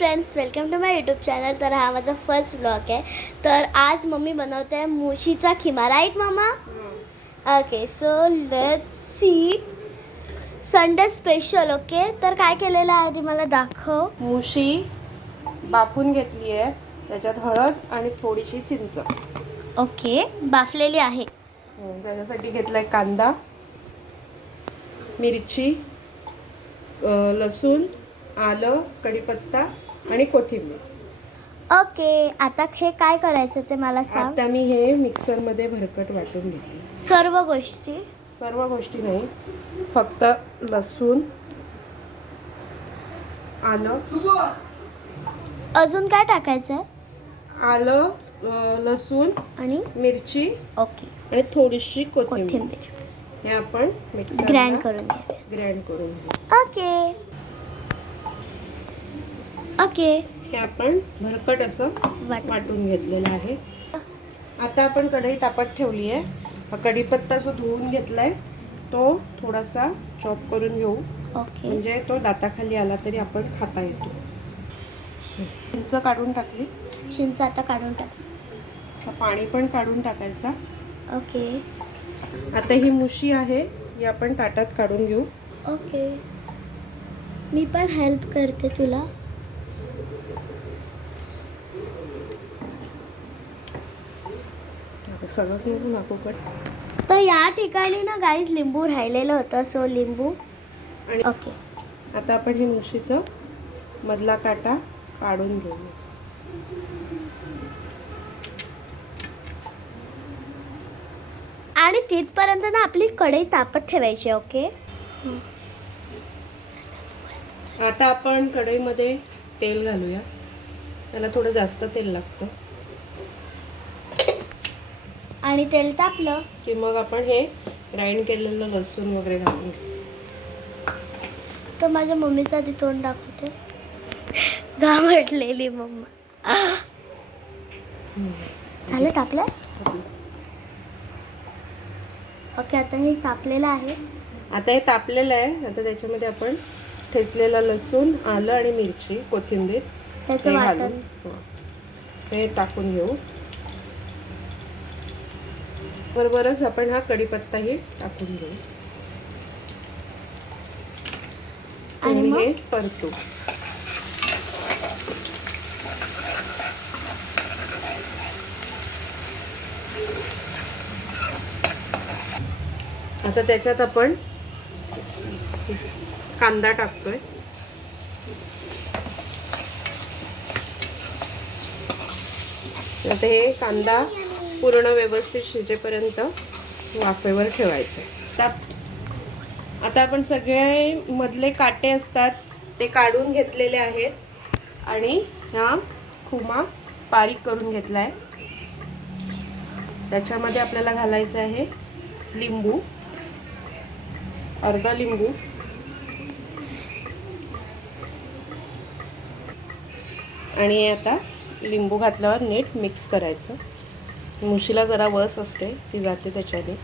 Friends, welcome to my YouTube channel. तर हा माझा फर्स्ट ब्लॉग आहे. तर आज मम्मी बनवते आहे मुशीचा keema, right mama? Okay, so let's see. Sunday special. Okay, तर काय केलेलं आहे ते मला दाखव. मुशी बाफून घेतली आहे, त्याच्यात हळद आणि थोडीशी चिंच. ओके, बाफलेली आहे. त्याच्यासाठी घेतलाय कांदा, मिरची, लसूण, आलं, कढीपत्ता आणि कोथिंबीर. ओके, आता हे काय करायचं ते मला सांग. आता मी हे मिक्सरमध्ये भरकट वाटून घेते. सर्व गोष्टी. सर्व गोष्टी नाही, फक्त लसूण, आलं. अजून काय टाकायचं आहे? आलं, लसूण आणि मिरची ओके, आणि थोडीशी कोथिंबीर. कोथिंबीर हे आपण मिक्सर ग्राइंड करून घ्या. ग्राइंड करून घेऊ. ओके ओके, हे आपण भरकट असं वाटून घेतलेलं आहे. आता आपण कढई तापत ठेवली आहे. हा कढीपत्ता जो धुवून घेतलाय तो थोडासा चॉप करून घेऊ. ओके, म्हणजे तो दाताखाली आला तरी आपण खाता येतो. चिंच काढून टाकली. चिंच आता काढून टाक. हा पाणी पण काढून टाकायचा. ओके आता ही मुशी आहे, ही आपण ताटात काढून घेऊ. ओके, मी पण हेल्प करते तुला. आता सगळंच नको नको कट. तर या ठिकाणी ना गाईज लिंबू राहिलेलं होतं, सो लिंबू. आणि ओके, आता आपण ही मुशीचं मधला काटा काढून घेऊ. आणि तिथपर्यंत ना आपली कढई तापत ठेवायची. ओके, आता आपण कढईमध्ये तेल घालूया. त्याला थोडं जास्त तेल लागतं. आणि तेल तापलं की मग आपण हे ग्राइंड केलेलं लसूण वगैरे घालून घेऊ. तर माझ्या मम्मीचं आधी तोंड दाखवते. घाबरलेली मम्मा. झालं तापलं. ओके, आता हे तापलेलं आहे. आता हे तापलेलं आहे. आता त्याच्यामध्ये आपण ठेचलेलं लसूण, आलं आणि मिरची, कोथिंबीर त्याचं हे वाटण. घालून हे टाकून घेऊ. बरोबरच आपण हा कढीपत्ताही टाकून घेऊ आणि मग? हे परतू. आता त्याच्यात आपण कांदा टाकतोय. आता हे कांदा पूर्ण व्यवस्थित शिजेपर्यंत वाफेवर ठेवायचं. आता आपण सगळे मधले काटे असतात ते काढून घेतलेले आहेत आणि हा खुमा बारीक करून घेतलाय. त्याच्यामध्ये आपल्याला घालायचं आहे लिंबू, अर्धा लिंबू. आणि हे आता लिंबू घातल्यावर नीट मिक्स करायचं. मुशीला जरा वस असते, ती जाते त्याच्याने.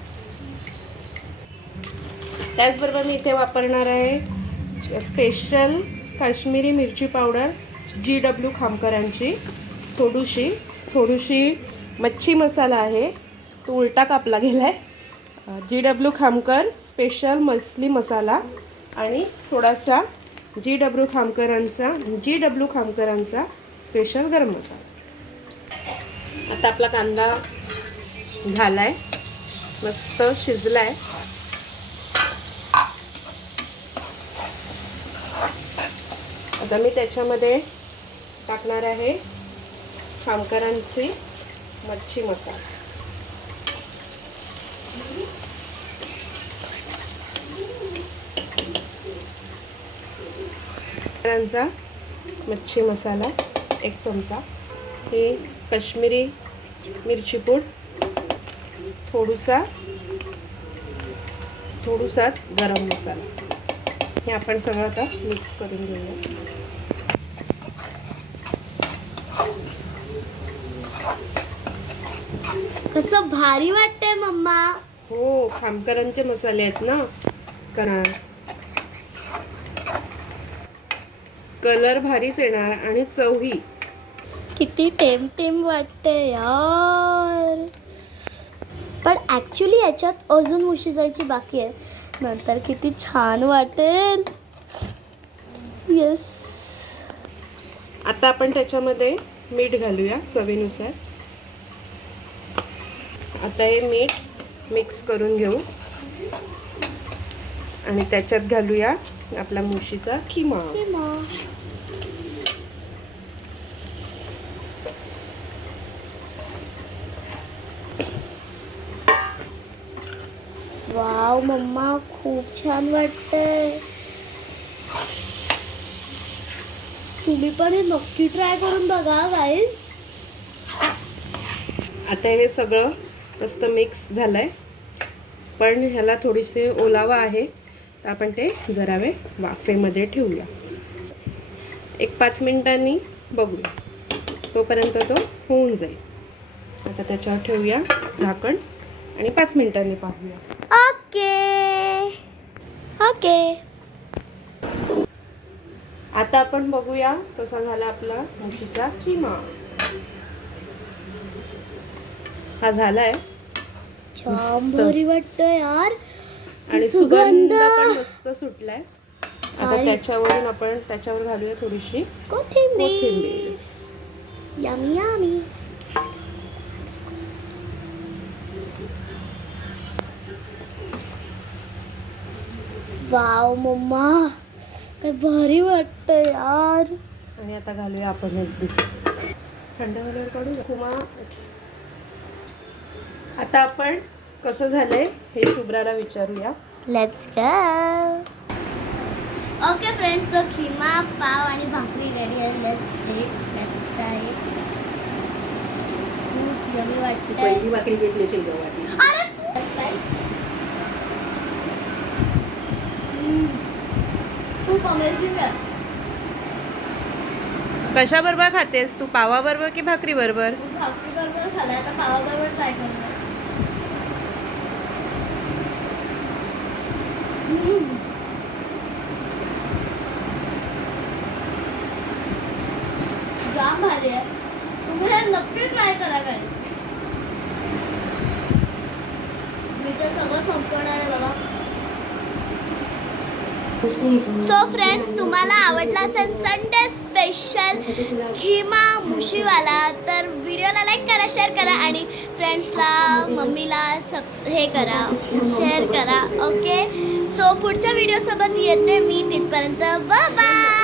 त्याचबरोबर मी इथे वापरणार आहे स्पेशल काश्मीरी मिरची पावडर, GW खामकरांची. थोडीशी मच्छी मसाला आहे, तो उलटा कापला गेला आहे. GW खामकर स्पेशल मछली मसाला आणि थोडासा GW खामकरांचा स्पेशल गरम मसाला. आता आपला कांदा झालाय, मस्त शिजलाय. आता मी त्याच्यामध्ये टाकणार आहे खामकरांची मच्छी मसाला. मच्छी मसाला 1 चमचा. हे काश्मीरी मिरची पूड, थोडासाच गरम मसाला. हे आपण सगळं आता मिक्स करून घेऊया. कसं भारी वाटतंय मम्मा. हो, खामकरांचे मसाले आहेत ना. करा कलर भारीच येणार आणि चवही. किती टेम वाटते यार. पण ॲक्च्युली याच्यात अजून मुशी जायची बाकी आहे. नंतर किती छान वाटेल. येस. आता आपण त्याच्यामध्ये मीठ घालूया चवीनुसार. आता हे मीठ मिक्स करून घेऊ आणि त्याच्यात घालूया आपला मुशीचा खिमा. वाव मम्मा, खूप छान वाटतंय. तुम्ही पण हे नक्की ट्राय करून बघा गाईज. आता हे सगळं मस्त मिक्स झालंय, पण ह्याला थोडीशी ओलावा आहे, तर आपण ते जरा वेळ वाफेमध्ये ठेवूया. 1-5 मिनिटांनी बघूया, तोपर्यंत तो होऊन जाईल. आता त्याच्यावर ठेवूया झाकण आणि 5 मिनिटांनी पाहूया. ओके. आता आपण बघूया कसा झाला आपला मुशीचा खिमा. हा झालाय, छान भारी वाटतं यार. आणि सुगंध पण मस्त सुटलाय. आता त्याच्यावरून आपण त्याच्यावर घालूया थोडीशी कोथिंबीर. Yummy yummy. वाव मम्मा, काय भारी वाटतं यार. आणि आता घालूया आपण थंड झाल्यावर काढू खुमा. आता आपण कसं झालंय हे शुभ्राला विचारूया. Let's go. Okay friends, so keema, पाव आणि भाकरी रेडी आहे. Let's try. खूप यमी वाटतं. पहिली भाकरी घेतली ते गव्हाची. अरे खूप अमेझिंग आहे. कशा बरोबर खातेस तू, पावा बरोबर की भाकरी बरोबर? भाकरी बरोबर खाल्ला, आता पावा बरोबर ट्राय करणार. जाम भारी आहे. तुम्ही हे नक्की ट्राय करा. काय मी तर सगळं संपवणार आहे बाबा. सो फ्रेंड्स, तुम्हाला आवडला असेल संडे स्पेशल खिमा मुशीवाला, तर व्हिडिओला लाईक करा, शेअर करा आणि फ्रेंड्सला, मम्मीला हे करा, शेअर करा. ओके, सो पुढच्या व्हिडिओसोबत येते मी. तिथपर्यंत बाय बाय.